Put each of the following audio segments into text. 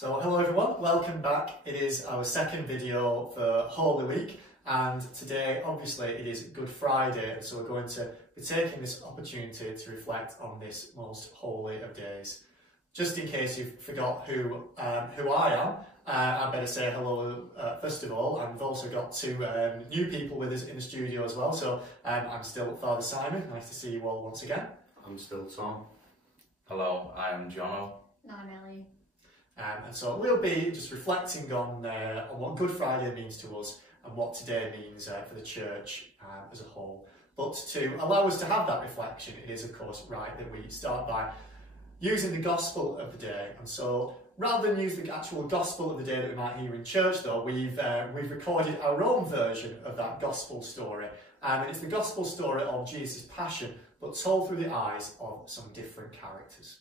So hello everyone, welcome back. It is our second video for Holy Week, and today obviously it is Good Friday, so we're going to be taking this opportunity to reflect on this most holy of days. Just in case you forgot who I am, I better say hello first of all, and we've also got two new people with us in the studio as well. So I'm still Father Simon, nice to see you all once again. I'm still Tom. Hello, I am Jono. And I'm Ellie. And so we'll be just reflecting on what Good Friday means to us and what today means for the church as a whole. But to allow us to have that reflection, it is of course right that we start by using the Gospel of the day. And so rather than use the actual Gospel of the day that we might hear in church though, we've recorded our own version of that Gospel story. And it's the Gospel story of Jesus' Passion, but told through the eyes of some different characters.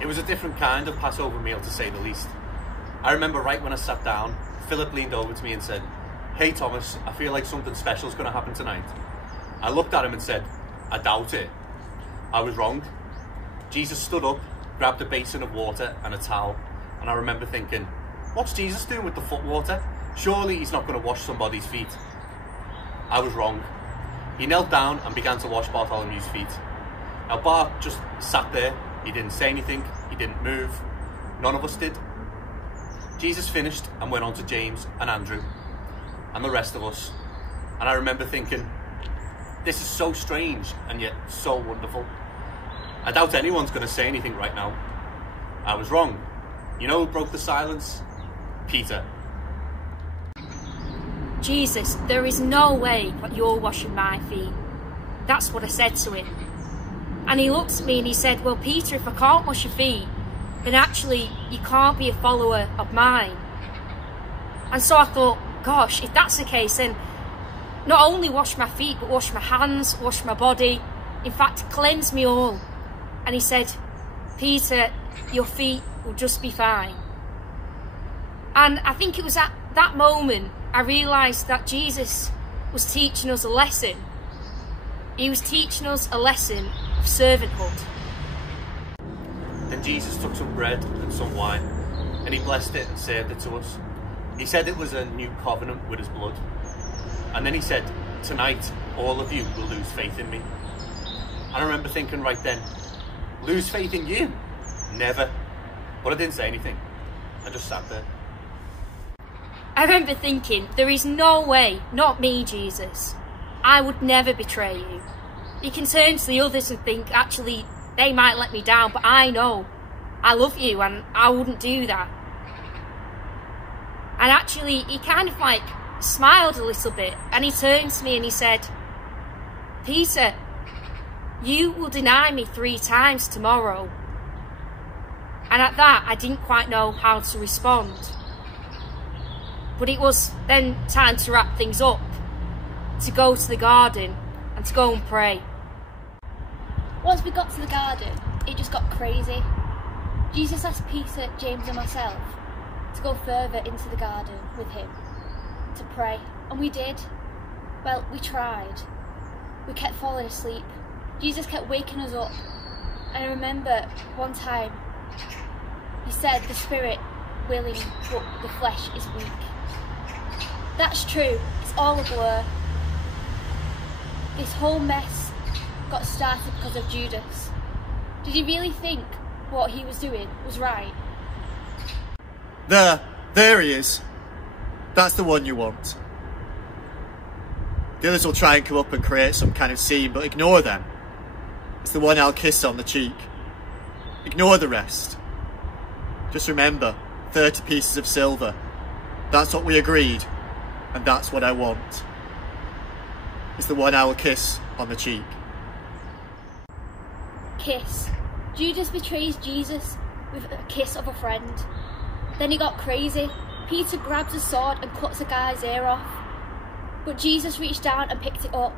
It was a different kind of Passover meal, to say the least. I remember right when I sat down, Philip leaned over to me and said, "Hey Thomas, I feel like something special is going to happen tonight." I looked at him and said, "I doubt it." I was wrong. Jesus stood up, grabbed a basin of water and a towel, and I remember thinking, what's Jesus doing with the foot water? Surely he's not going to wash somebody's feet. I was wrong. He knelt down and began to wash Bartholomew's feet. Now Bart just sat there. He didn't say anything, he didn't move, none of us did. Jesus finished and went on to James and Andrew and the rest of us. And I remember thinking, this is so strange and yet so wonderful. I doubt anyone's going to say anything right now. I was wrong. You know who broke the silence? Peter. Jesus, there is no way that you're washing my feet. That's what I said to him. And he looked at me and he said, well, Peter, if I can't wash your feet, then actually you can't be a follower of mine. And so I thought, gosh, if that's the case, then not only wash my feet, but wash my hands, wash my body, in fact, cleanse me all. And he said, Peter, your feet will just be fine. And I think it was at that moment I realised that Jesus was teaching us a lesson. He was teaching us a lesson of servanthood. Then Jesus took some bread and some wine, and he blessed it and served it to us. He said it was a new covenant with his blood. And then he said, tonight all of you will lose faith in me. And I remember thinking right then, lose faith in you? Never. But I didn't say anything. I just sat there. I remember thinking, there is no way, not me, Jesus. I would never betray you. You can turn to the others and think, actually, they might let me down, but I know I love you and I wouldn't do that. And actually, he kind of like smiled a little bit and he turned to me and he said, Peter, you will deny me 3 times tomorrow. And at that, I didn't quite know how to respond. But it was then time to wrap things up, to go to the garden and to go and pray. Once we got to the garden, it just got crazy. Jesus asked Peter, James and myself to go further into the garden with him to pray, and we did. Well, we tried. We kept falling asleep. Jesus kept waking us up, and I remember one time he said the spirit willing but the flesh is weak. That's true, it's all a blur. This whole mess got started because of Judas. Did he really think what he was doing was right? There he is. That's the one you want. The others will try and come up and create some kind of scene, but ignore them. It's the one I'll kiss on the cheek. Ignore the rest. Just remember, 30 pieces of silver. That's what we agreed, and that's what I want. It's the one I will kiss on the cheek. Kiss. Judas betrays Jesus with a kiss of a friend. Then he got crazy. Peter grabs a sword and cuts a guy's ear off. But Jesus reached down and picked it up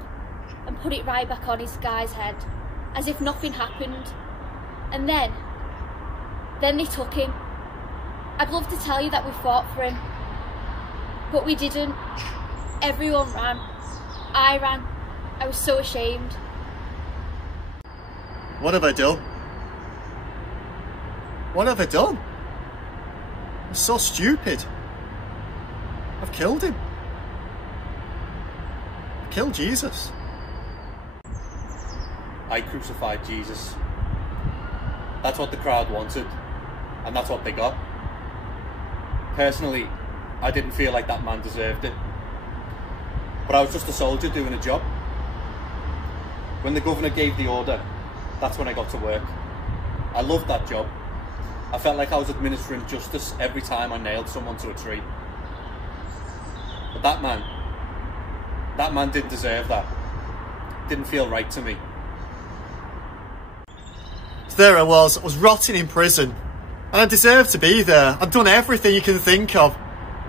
and put it right back on his guy's head, as if nothing happened. And then they took him. I'd love to tell you that we fought for him, but we didn't. Everyone ran. I ran. I was so ashamed. What have I done? What have I done? I'm so stupid. I've killed him. I've killed Jesus. I crucified Jesus. That's what the crowd wanted, and that's what they got. Personally, I didn't feel like that man deserved it. But I was just a soldier doing a job. When the governor gave the order, that's when I got to work. I loved that job. I felt like I was administering justice every time I nailed someone to a tree. But that man didn't deserve that. Didn't feel right to me. So there I was rotting in prison. And I deserved to be there. I'd done everything you can think of.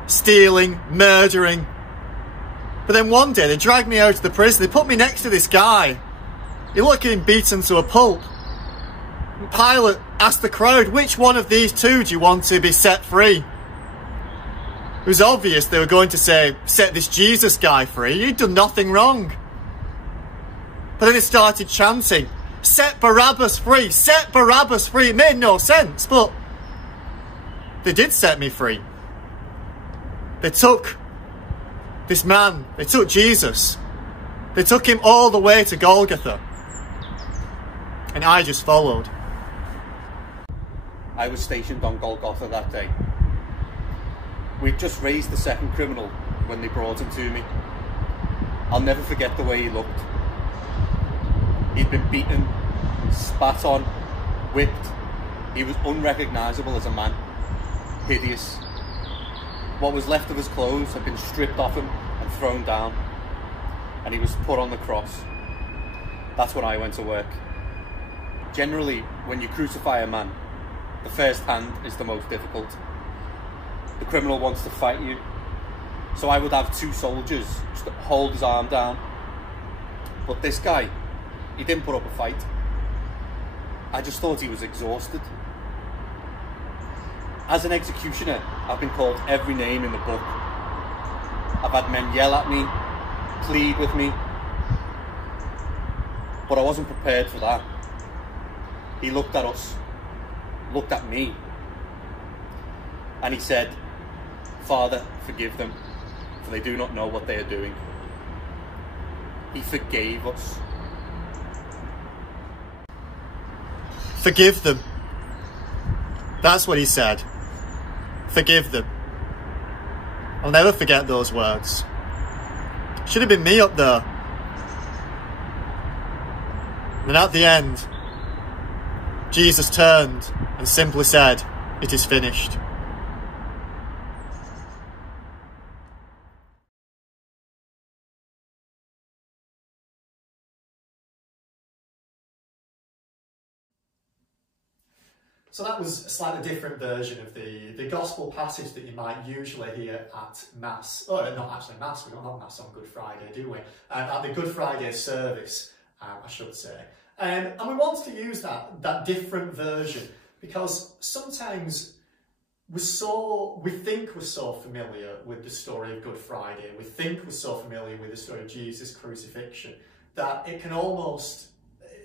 Stealing, murdering. But then one day they dragged me out of the prison. They put me next to this guy. He looked like he'd been beaten to a pulp. And Pilate asked the crowd, which one of these two do you want to be set free? It was obvious they were going to say, set this Jesus guy free. He'd done nothing wrong. But then they started chanting, set Barabbas free, set Barabbas free. It made no sense, but they did set me free. They took this man, they took Jesus, they took him all the way to Golgotha. And I just followed. I was stationed on Golgotha that day. We'd just raised the second criminal when they brought him to me. I'll never forget the way he looked. He'd been beaten, spat on, whipped. He was unrecognisable as a man. Hideous. What was left of his clothes had been stripped off him and thrown down. And he was put on the cross. That's when I went to work. Generally, when you crucify a man, the first hand is the most difficult. The criminal wants to fight you. So I would have two soldiers just hold his arm down. But this guy, he didn't put up a fight. I just thought he was exhausted. As an executioner, I've been called every name in the book. I've had men yell at me, plead with me. But I wasn't prepared for that. He looked at us, looked at me, and he said, Father, forgive them, for they do not know what they are doing. He forgave us. Forgive them. That's what he said. Forgive them. I'll never forget those words. Should have been me up there. And at the end, Jesus turned and simply said, "It is finished." So that was a slightly different version of the gospel passage that you might usually hear at Mass. Oh, not actually Mass, we don't have Mass on Good Friday, do we? At the Good Friday service, I should say. And we wanted to use that different version because sometimes we think we're so familiar with the story of Good Friday, we think we're so familiar with the story of Jesus' crucifixion, that it can almost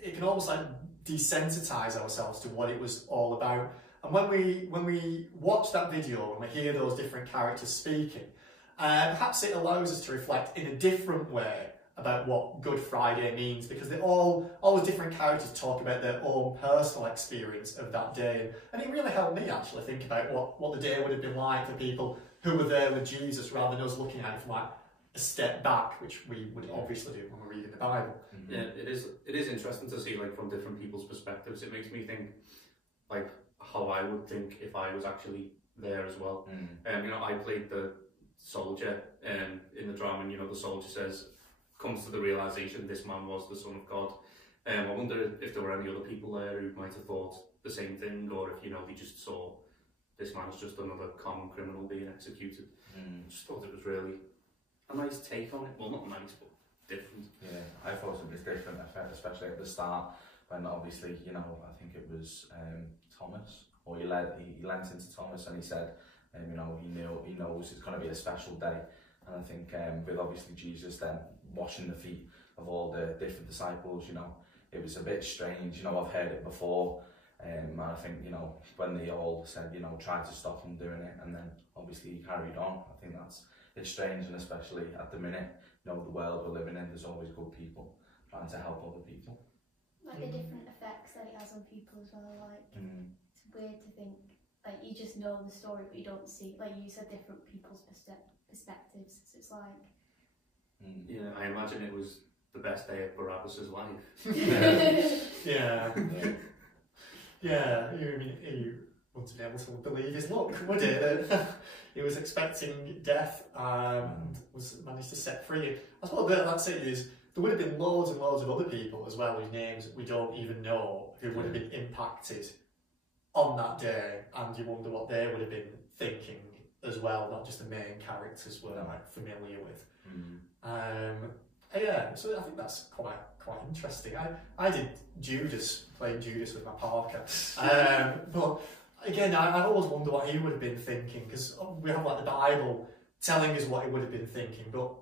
like desensitize ourselves to what it was all about. And when we watch that video and we hear those different characters speaking, perhaps it allows us to reflect in a different way about what Good Friday means, because all the different characters talk about their own personal experience of that day. And it really helped me actually think about what the day would have been like for people who were there with Jesus, rather than us looking at it from like a step back, which we would obviously do when we're reading the Bible. Yeah, it is interesting to see like from different people's perspectives. It makes me think like how I would think if I was actually there as well. You know, I played the soldier in the drama, and you know, the soldier comes to the realization this man was the Son of God. I wonder if there were any other people there who might have thought the same thing, or if, you know, they just saw this man as just another common criminal being executed. I just thought it was really a nice take on it. Well, not nice, but different. Yeah, I thought it was different, especially at the start, when obviously, you know, I think it was Thomas, or he lent into Thomas, and he said, you know, he knows it's going to be a special day. And I think with obviously Jesus then washing the feet of all the different disciples, you know, it was a bit strange. You know, I've heard it before, and I think, you know, when they all said, you know, try to stop him doing it, and then obviously he carried on. I think it's strange, and especially at the minute, you know, the world we're living in, there's always good people trying to help other people. Like the different effects that it has on people as well. Like it's weird to think, like, you just know the story, but you don't see, like you said, different people's perspectives. So it's like, yeah, I imagine it was the best day of Barabbas's life. Yeah. Yeah, he wouldn't be able to believe his luck, would he? That he was expecting death and was managed to set free. I suppose that's it, is there would have been loads and loads of other people as well whose names we don't even know who would have been impacted on that day, and you wonder what they would have been thinking as well, not just the main characters we're like familiar with. Yeah, so I think that's quite interesting. I did playing Judas with my Parker, but again, I always wonder what he would have been thinking, because we have like the Bible telling us what he would have been thinking, but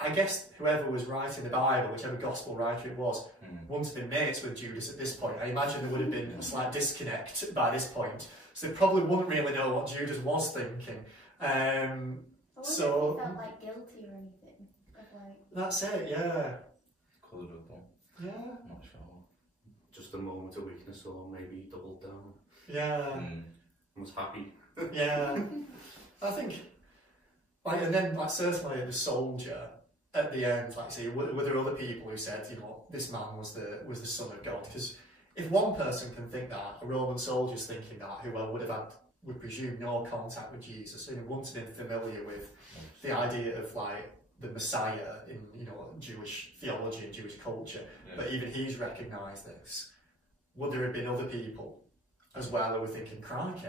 I guess whoever was writing the Bible, whichever gospel writer it was, wouldn't have been mates with Judas at this point. I imagine there would have been a slight disconnect by this point, so they probably wouldn't really know what Judas was thinking. I wonder if he felt like guilty or anything. Like... That's it, yeah. Could have done. Yeah. I'm not sure. Just a moment of weakness, or maybe doubled down. Yeah. I was happy. Yeah. I think, like, and then, like, certainly the soldier at the end, like, see, were there other people who said, you know, this man was the Son of God? Because if one person can think that, a Roman soldier's thinking that, who would presume no contact with Jesus, and wouldn't have been familiar with the idea of, like, the Messiah in, you know, Jewish theology and Jewish culture, but even he's recognised this. Would there have been other people as well who were thinking, crikey?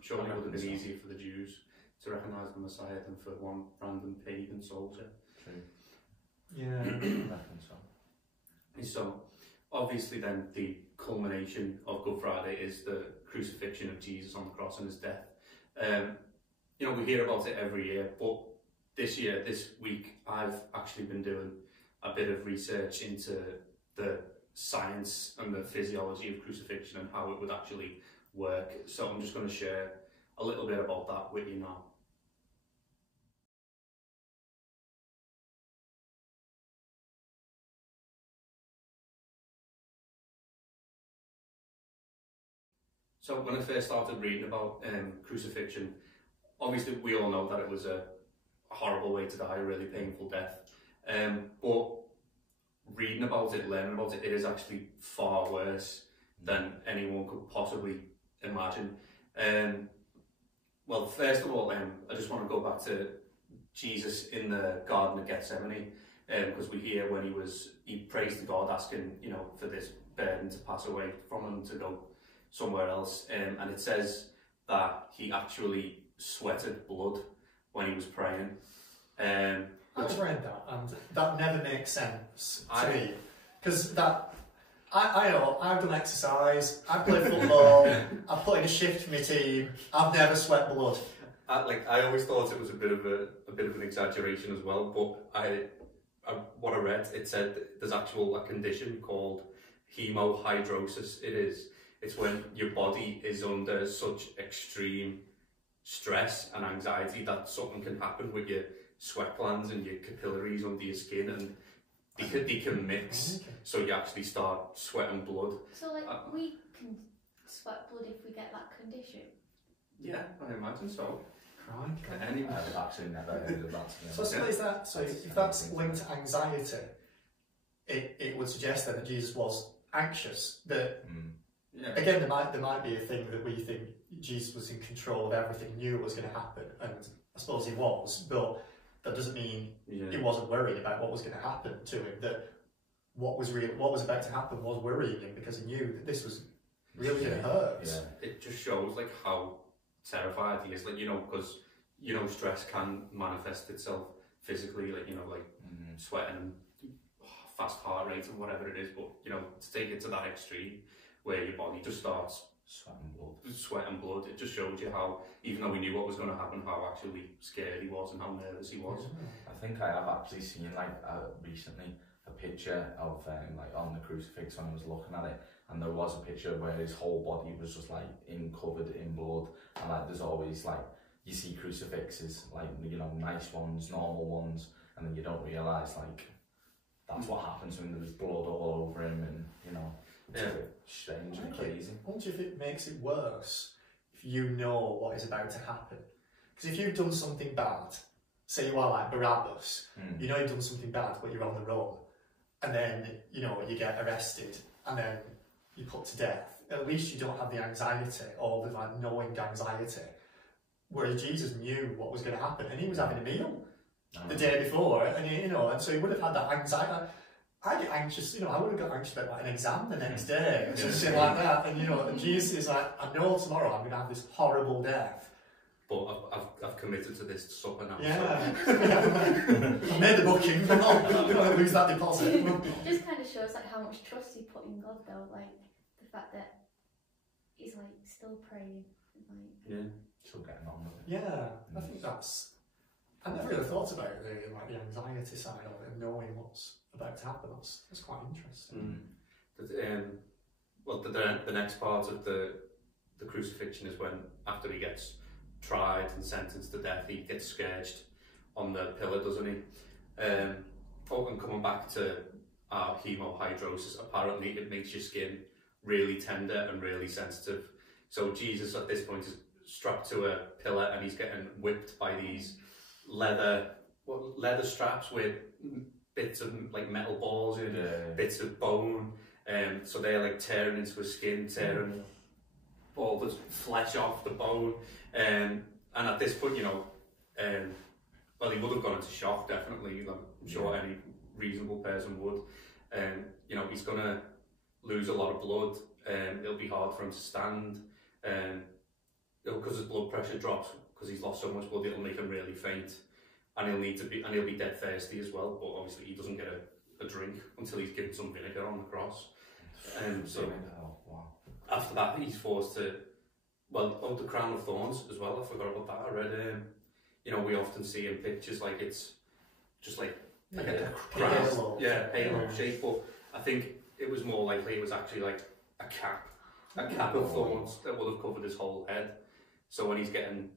Surely it would have been easier for the Jews to recognise the Messiah than for one random pagan soldier. True. Yeah. I reckon so. So, obviously then, the culmination of Good Friday is the crucifixion of Jesus on the cross and his death. You know, we hear about it every year, but this week, I've actually been doing a bit of research into the science and the physiology of crucifixion and how it would actually work. So I'm just going to share a little bit about that with you now. So when I first started reading about crucifixion, obviously we all know that it was a horrible way to die, a really painful death. But reading about it, learning about it, it is actually far worse than anyone could possibly imagine. Well, first of all, I just want to go back to Jesus in the Garden of Gethsemane, because we hear when he prays to God, asking, you know, for this burden to pass away from him to go somewhere else, and it says that he actually sweated blood when he was praying. I've read that, and that never makes sense to me, because I know, I've done exercise, I've played football, I've put in a shift for my team, I've never sweat blood. I always thought it was a bit of an exaggeration as well, but what I read, it said there's a condition called hemohydrosis. It's when your body is under such extreme stress and anxiety that something can happen with your sweat glands and your capillaries under your skin, and they can mix, so you actually start sweating blood. So, like, we can sweat blood if we get that condition? Yeah, I imagine so. Crikey. I've actually never heard of that. So if that's linked to anxiety, it would suggest then that Jesus was anxious. That again, there might be a thing that we think Jesus was in control of everything, knew it was going to happen, and I suppose he was, but that doesn't mean he wasn't worried about what was going to happen to him. That what was about to happen was worrying him, because he knew that this was really going to hurt. Yeah. It just shows like how terrified he is, like, you know, because, you know, stress can manifest itself physically, like, you know, like sweating and fast heart rate and whatever it is, but, you know, to take it to that extreme where your body just starts sweating blood, it just showed you how, even though he knew what was going to happen, how actually scared he was and how nervous he was. I think I have actually seen, like, recently a picture of like on the crucifix when I was looking at it, and there was a picture where his whole body was just like covered in blood, and like there's always like you see crucifixes, like, you know, nice ones, normal ones, and then you don't realise like that's what happens when there's blood all over him, and you know, it's a bit strange and crazy. I wonder if it makes it worse if you know what is about to happen. Because if you've done something bad, say you are like Barabbas, you know you've done something bad, but you're on the run, and then, you know, you get arrested, and then you're put to death. At least you don't have the anxiety, or the like knowing anxiety. Whereas Jesus knew what was going to happen, and he was having a meal the day before, and he, you know, and so he would have had that anxiety. I get anxious, you know, I would have got anxious about like an exam the next day, or something like that. And you know, and Jesus is like, I know tomorrow I'm going to have this horrible death. But I've committed to this supper now. Yeah, so. I made the booking. I'm not going to lose that deposit. It just kind of shows like how much trust he put in God, though. Like the fact that he's like still praying, like still getting on with it. Yeah, I think that's. I never really thought about the anxiety side of it, and knowing what's about to happen. That's quite interesting. Well, the next part of the crucifixion is when, after he gets tried and sentenced to death, he gets scourged on the pillar, doesn't he? And coming back to our hemohydrosis, apparently it makes your skin really tender and really sensitive. So Jesus at this point is strapped to a pillar, and he's getting whipped by these leather straps with bits of like metal balls in, bits of bone, so they're like tearing into his skin, tearing all the flesh off the bone, and at this point, you know, well, he would have gone into shock, definitely. I'm sure any reasonable person would. You know, he's gonna lose a lot of blood, it'll be hard for him to stand, because his blood pressure drops, because he's lost so much blood, it'll make him really faint, and he'll be dead thirsty as well. But obviously he doesn't get a drink until he's given some vinegar on the cross. So after that he's forced to, the crown of thorns as well. I forgot about that. I read, you know, we often see in pictures like it's just like a crown, halo shape, but I think it was more likely it was actually like a cap of thorns that would have covered his whole head. So when he's getting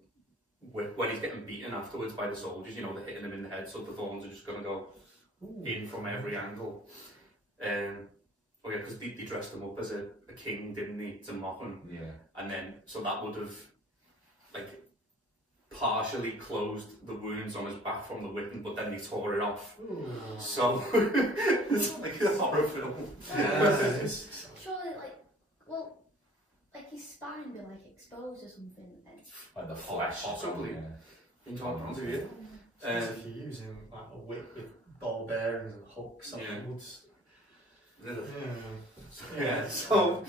beaten afterwards by the soldiers, you know, they're hitting him in the head, so the thorns are just going to go in from every angle. Because they dressed him up as a king, didn't they, to mock him? Yeah. And then, so that would have, like, partially closed the wounds on his back from the whipping, but then they tore it off. Ooh. So, it's like a horror film. Surely, like his spine be like exposed or something then. Like the flesh, possibly. Yeah. In talking to you. If you're using like a whip with ball bearings and hooks on woods. Yeah. So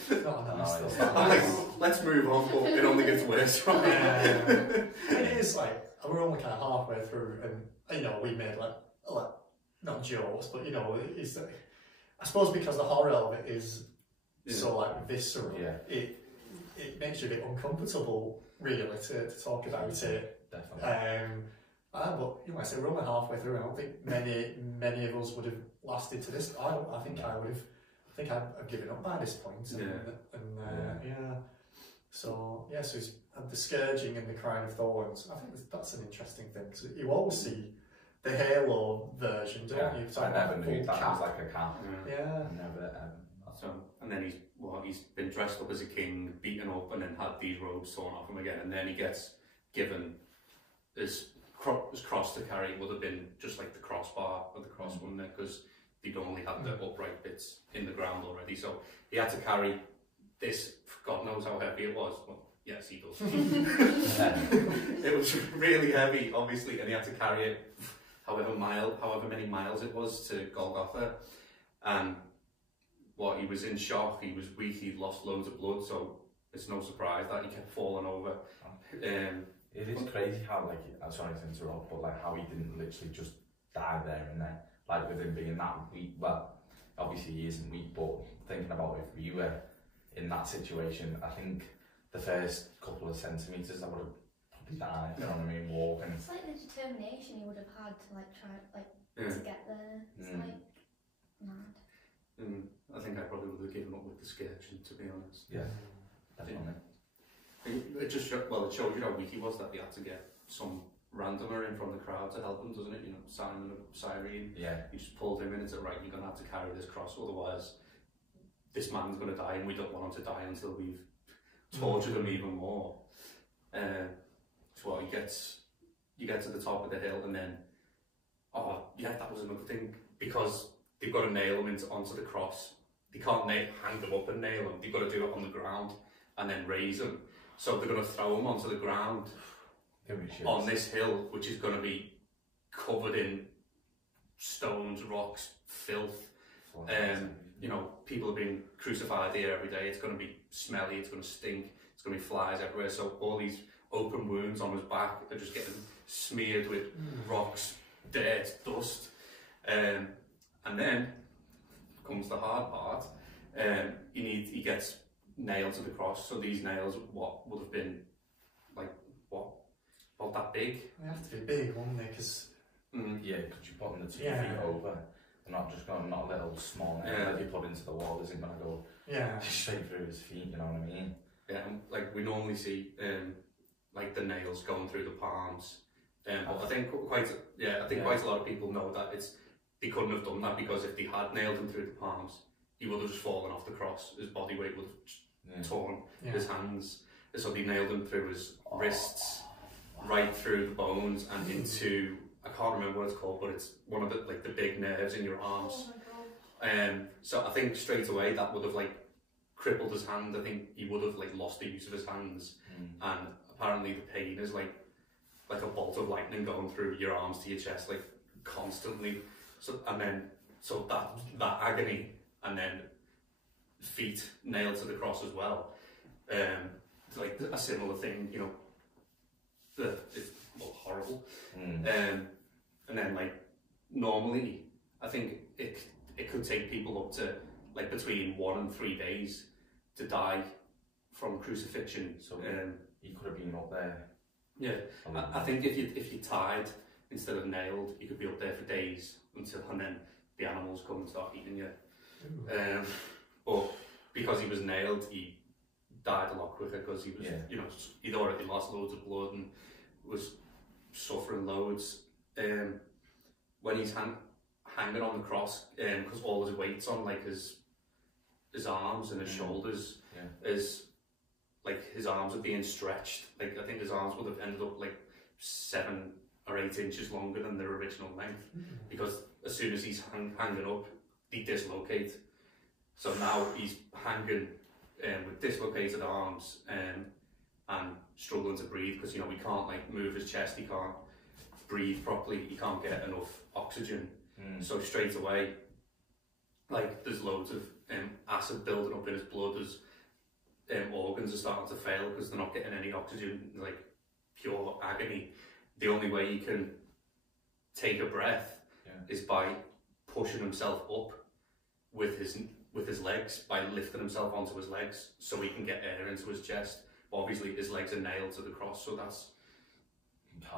let's move on, but it only gets worse from it. It is like we're only kind of halfway through, and you know, we made like not jokes, but you know, it's I suppose because the horror of it is so like visceral. Yeah. It makes you a bit uncomfortable, really, to talk about it. Definitely. But you know, I say we're only halfway through. I don't think many of us would have lasted to this. I think I would have. I think I've given up by this point. So he's had the scourging and the crown of thorns. I think that's an interesting thing, because you always see the halo version, don't you? I never knew that was like a cap. Yeah. And then he's been dressed up as a king, beaten up, and then had these robes torn off him again, and then he gets given his cross to carry. Would have been just like the crossbar of the cross, wouldn't it? Because they'd only had the upright bits in the ground already, so he had to carry this. God knows how heavy it was. Well, yes, he does. It was really heavy, obviously, and he had to carry it however many miles it was to Golgotha. And he was in shock, he was weak, he'd lost loads of blood, so it's no surprise that he kept falling over. It is crazy how, like, I'm sorry to interrupt, but like how he didn't literally just die there and then, like, with him being that weak. Well, obviously he isn't weak, but thinking about if we were in that situation, I think the first couple of centimetres I would have probably died, you know what I mean, walking. It's like the determination he would have had to like try, like, to get there. It's like, Mad. I think I probably would have given up with the sketching, to be honest. Yeah, definitely. It just showed, well, it showed you how weak he was that they had to get some randomer in from the crowd to help him, doesn't it? You know, Simon of Cyrene. Yeah. He just pulled him in and said, right, you're going to have to carry this cross, otherwise this man's going to die, and we don't want him to die until we've tortured him even more. So you get to the top of the hill, and then, oh yeah, that was another thing, because they've got to nail him onto the cross. They can't hang them up and nail him. They've got to do it on the ground and then raise him. So they're going to throw him onto the ground on this hill, which is going to be covered in stones, rocks, filth. You know, people are being crucified here every day. It's going to be smelly, it's going to stink, it's going to be flies everywhere. So all these open wounds on his back are just getting smeared with rocks, dirt, dust. And then comes the hard part. He gets nailed to the cross. So these nails, what would have been like, what, about that big? They have to be big, wouldn't they? Because yeah, because you put them the 2 feet over. They're not just going, not a little small nail that you put into the wall. Isn't going to go straight through his feet. You know what I mean? Yeah, and like we normally see, like the nails going through the palms. But I think quite a lot of people know that they couldn't have done that, because if they had nailed him through the palms, he would have just fallen off the cross. His body weight would have torn his hands. So they nailed him through his wrists, right through the bones, and into, I can't remember what it's called, but it's one of the like the big nerves in your arms. Oh my God. So I think straight away that would have like crippled his hand. I think he would have like lost the use of his hands, and apparently the pain is like a bolt of lightning going through your arms to your chest, like constantly. So that agony, and then feet nailed to the cross as well. It's like a similar thing, you know. It's horrible. And then like normally, I think it could take people up to like between 1 and 3 days to die from crucifixion. So you could have been up there. Yeah, I think if you tied instead of nailed, you could be up there for days and then the animals come and start eating you. But because he was nailed, he died a lot quicker, because he was, you know, he'd already lost loads of blood and was suffering loads. When he's hanging on the cross, because all his weight's on like his arms and his shoulders, is like his arms are being stretched. Like I think his arms would have ended up like 7 or 8 inches longer than their original length, because as soon as he's hanging up, they dislocate. So now he's hanging with dislocated arms and struggling to breathe, because, you know, he can't like move his chest, he can't breathe properly, he can't get enough oxygen. So straight away, like there's loads of acid building up in his blood, as organs are starting to fail because they're not getting any oxygen, like pure agony. The only way he can take a breath is by pushing himself up with his legs, by lifting himself onto his legs so he can get air into his chest. But obviously his legs are nailed to the cross, so that's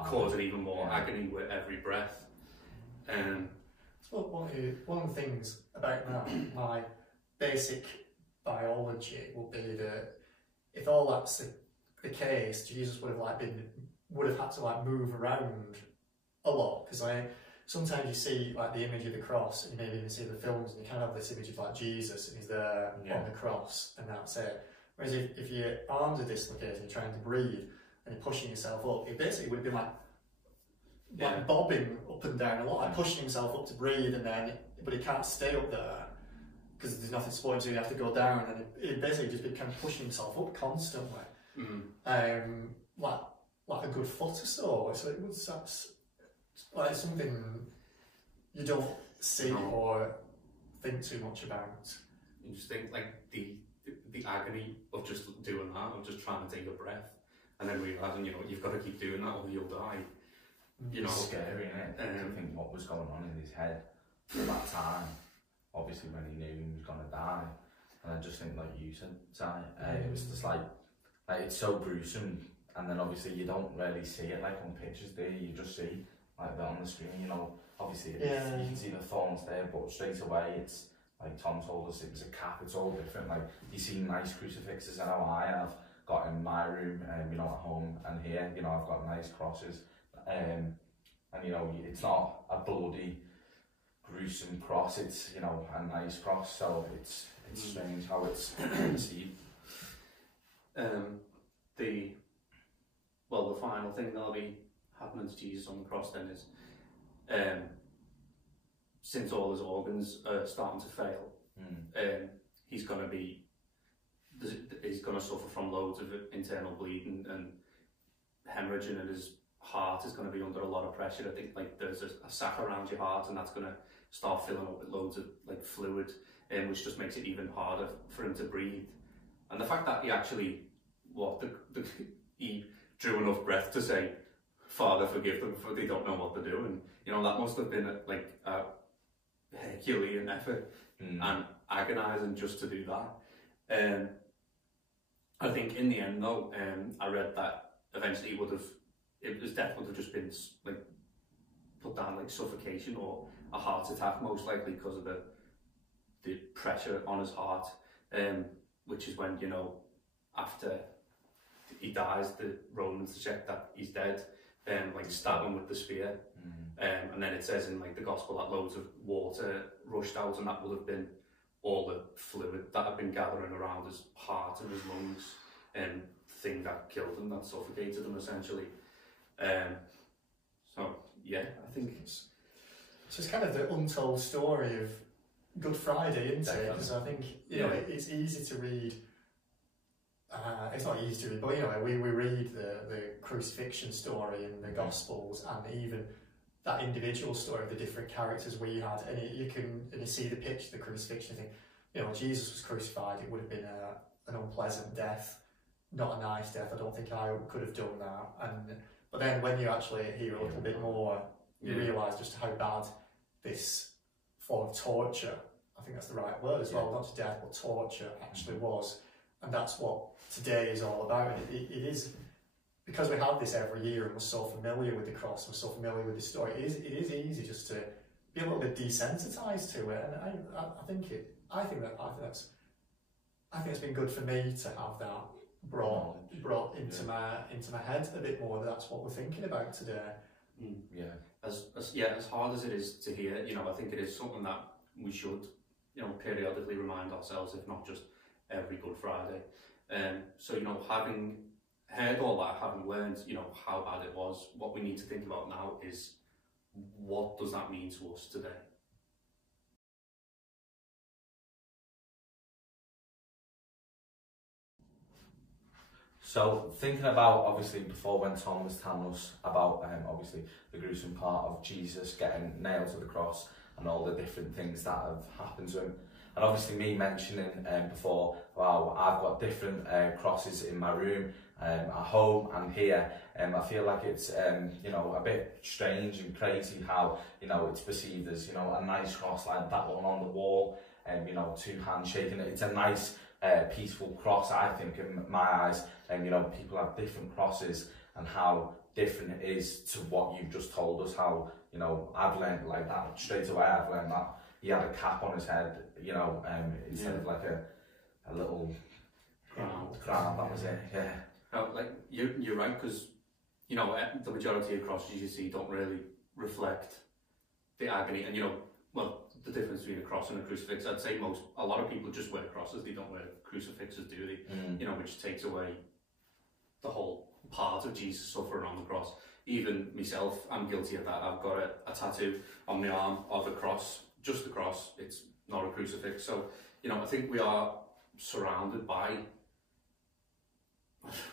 causing even more agony with every breath. So one of the things about that, my basic biology would be that if all that's the case, Jesus would have had to like move around a lot, because sometimes you see like the image of the cross, and you maybe even see the films, and you kind of have this image of like Jesus and he's there on the cross, and that's it. Whereas if your arms are dislocated and you're trying to breathe and you're pushing yourself up, it basically would have been like bobbing up and down a lot, like pushing himself up to breathe, but he can't stay up there because there's nothing supporting, so you have to go down, and it basically just been kind of pushing himself up constantly, like a good foot or so. So that's like something you don't see or think too much about. You just think like the agony of just doing that, of just trying to take a breath, and then realising, you know, you've got to keep doing that or you'll die. You know, it's scary, isn't it? To think what was going on in his head at that time. Obviously, when he knew he was going to die, and I just think, like you said, it was just like it's so gruesome, and then obviously you don't really see it like on pictures, do you? You just see like on the screen, you know, obviously you can see the thorns there, but straight away it's like Tom told us, it was a cap. It's all different. Like you see nice crucifixes, I know I have got in my room, you know, at home, and here, you know, I've got nice crosses, and you know, it's not a bloody gruesome cross, it's, you know, a nice cross, so it's strange how it's perceived. The final thing that'll be happening to Jesus on the cross then is, since all his organs are starting to fail, he's going to suffer from loads of internal bleeding and hemorrhaging, and his heart is going to be under a lot of pressure. I think like there's a sac around your heart, and that's going to start filling up with loads of like fluid, which just makes it even harder for him to breathe. And the fact that he actually, he drew enough breath to say, "Father, forgive them, for they don't know what they're doing." You know, that must have been a Herculean effort and agonising just to do that. I think in the end though, I read that eventually his death would have just been like put down like suffocation or a heart attack, most likely because of the pressure on his heart, which is when, you know, after he dies, the Romans to check that he's dead, like stab him with the spear, and then it says in like the gospel that loads of water rushed out, and that would have been all the fluid that had been gathering around his heart and his lungs, and thing that killed him, that suffocated him essentially. So yeah, I think it's just kind of the untold story of Good Friday, isn't it? Because I think, you know, it's easy to read. It's not easy to read, but you know, we read the crucifixion story in the Gospels, and even that individual story of the different characters we had, and you see the picture, the crucifixion thing. You know, Jesus was crucified. It would have been an unpleasant death, not a nice death. I don't think I could have done that. But then when you actually hear a little bit more, you realise just how bad this form of torture, I think that's the right word as well, not to death, but torture actually was. And that's what today is all about. And it is, because we have this every year and we're so familiar with the cross, we're so familiar with the story, it is easy just to be a little bit desensitised to it. And I think it's been good for me to have that brought into my head a bit more. That's what we're thinking about today. As hard as it is to hear, you know, I think it is something that we should, you know, periodically remind ourselves, if not just every Good Friday. So, you know, having heard all that, having learned, you know, how bad it was, what we need to think about now is, what does that mean to us today? So thinking about, obviously, before when Tom was telling us about obviously the gruesome part of Jesus getting nailed to the cross and all the different things that have happened to him, and obviously me mentioning before, wow, I've got different crosses in my room, at home and here, I feel like it's you know, a bit strange and crazy how, you know, it's perceived as, you know, a nice cross like that one on the wall, and you know, two hands shaking it. It's a nice peaceful cross, I think, in my eyes. And you know, people have different crosses, and how different it is to what you've just told us. How, you know, I've learned like that straight away. I've learned that he had a cap on his head, you know, instead of like a little crown. That was it. Yeah. No, like you're right, because you know, the majority of crosses you see don't really reflect the agony, and you know, well, the difference between a cross and a crucifix. I'd say a lot of people just wear crosses, they don't wear crucifixes, do they? You know, which takes away the whole part of Jesus suffering on the cross. Even myself, I'm guilty of that. I've got a tattoo on my arm of a cross, just a cross. It's not a crucifix. So, you know, I think we are surrounded by,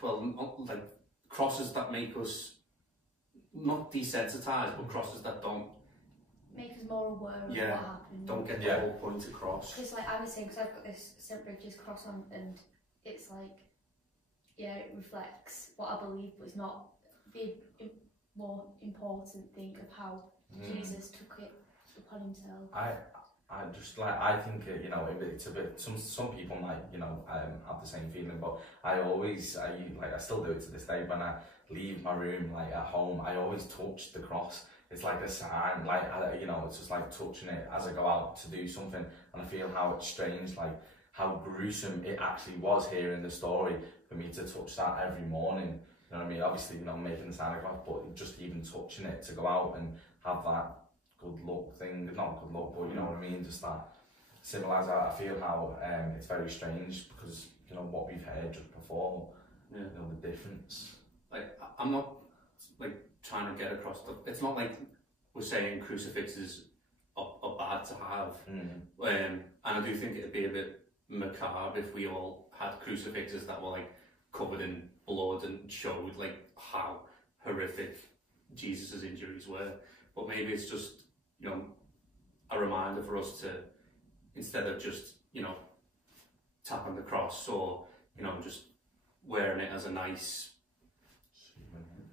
well, like crosses that make us not desensitized, but crosses that don't make us more aware of what happened. Don't get the whole point across. Because like I was saying, because I've got this St. Bridget's cross on, and it's like, yeah, it reflects what I believe, but it's not the more important thing of how Jesus took it upon himself. I just like, I think you know, it's a bit, some people might, you know, have the same feeling, but I still do it to this day. When I leave my room, like at home, I always touch the cross. it's like a sign, like, you know, it's just like touching it as I go out to do something, and I feel how it's strange, like how gruesome it actually was here in the story for me to touch that every morning. You know what I mean? Obviously, you know, making the Santa Claus, but just even touching it to go out and have that good luck thing, not good luck, but you know what I mean, just that symbolize that. I feel how it's very strange because, you know, what we've heard just before, you know, the difference. Like, I'm not like trying to get across it's not like we're saying crucifixes are bad to have. And I do think it'd be a bit macabre if we all had crucifixes that were like covered in blood and showed like how horrific Jesus's injuries were. But maybe it's just, you know, a reminder for us to, instead of just, you know, tapping the cross or, you know, just wearing it as a nice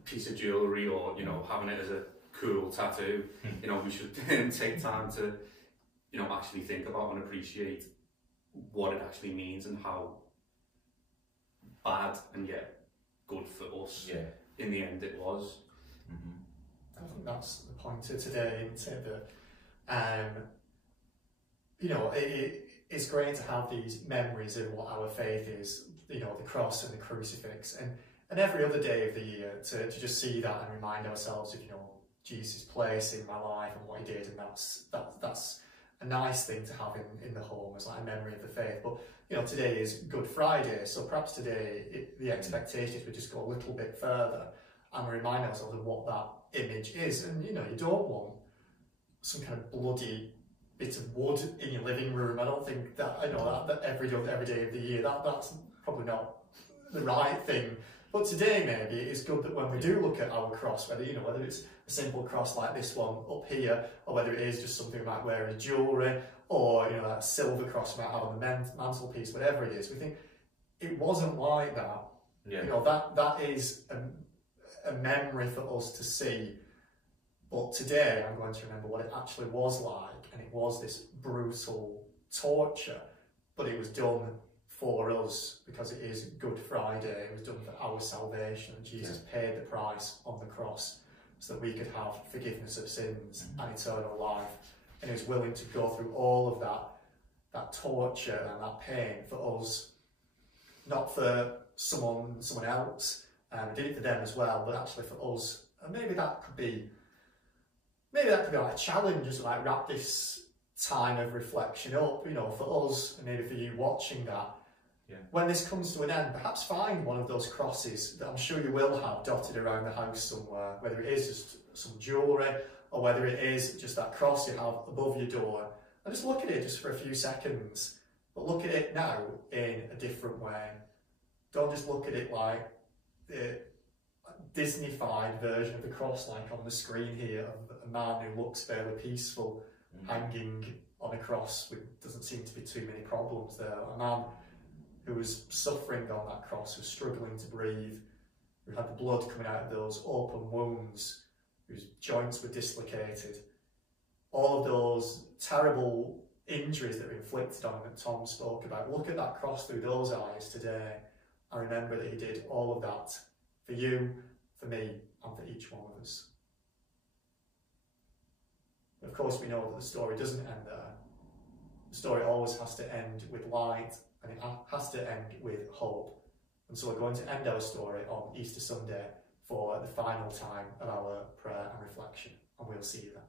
piece of jewellery or, you know, having it as a cool tattoo, you know, we should take time to, you know, actually think about and appreciate what it actually means and how bad and yet good for us in the end it was. I think that's the point of today, isn't it? That, you know, it's great to have these memories of what our faith is, you know, the cross and the crucifix, and every other day of the year to just see that and remind ourselves of, you know, Jesus' place in my life and what he did, and that's a nice thing to have in the home as like a memory of the faith. But, you know, today is Good Friday, so perhaps today the expectation is we just go a little bit further and remind ourselves of what that image is. And, you know, you don't want some kind of bloody bit of wood in your living room. I don't think that, you know, that every day of the year, that's probably not the right thing. But today maybe it's good that when we do look at our cross, whether it's a simple cross like this one up here, or whether it is just something we might wear as jewellery, or, you know, that silver cross we might have on the mantelpiece, whatever it is, we think it wasn't like that. You know, that is a memory for us to see. But today I'm going to remember what it actually was like, and it was this brutal torture, but it was done for us because it is Good Friday. It was done for our salvation. Jesus paid the price on the cross so that we could have forgiveness of sins and eternal life. And he was willing to go through all of that torture and that pain for us, not for someone else. He did it for them as well, but actually for us. And maybe that could be like a challenge, just like wrap this time of reflection up, you know, for us and maybe for you watching that. When this comes to an end, perhaps find one of those crosses that I'm sure you will have dotted around the house somewhere, whether it is just some jewellery or whether it is just that cross you have above your door, and just look at it just for a few seconds, but look at it now in a different way. Don't just look at it like the Disney-fied version of the cross like on the screen here, of a man who looks fairly peaceful hanging on a cross with doesn't seem to be too many problems there. A man who was suffering on that cross, who was struggling to breathe, who had the blood coming out of those open wounds, whose joints were dislocated. All of those terrible injuries that were inflicted on him that Tom spoke about. Look at that cross through those eyes today and remember that he did all of that for you, for me, and for each one of us. Of course, we know that the story doesn't end there. The story always has to end with light, and it has to end with hope. And so we're going to end our story on Easter Sunday for the final time of our prayer and reflection, and we'll see you then.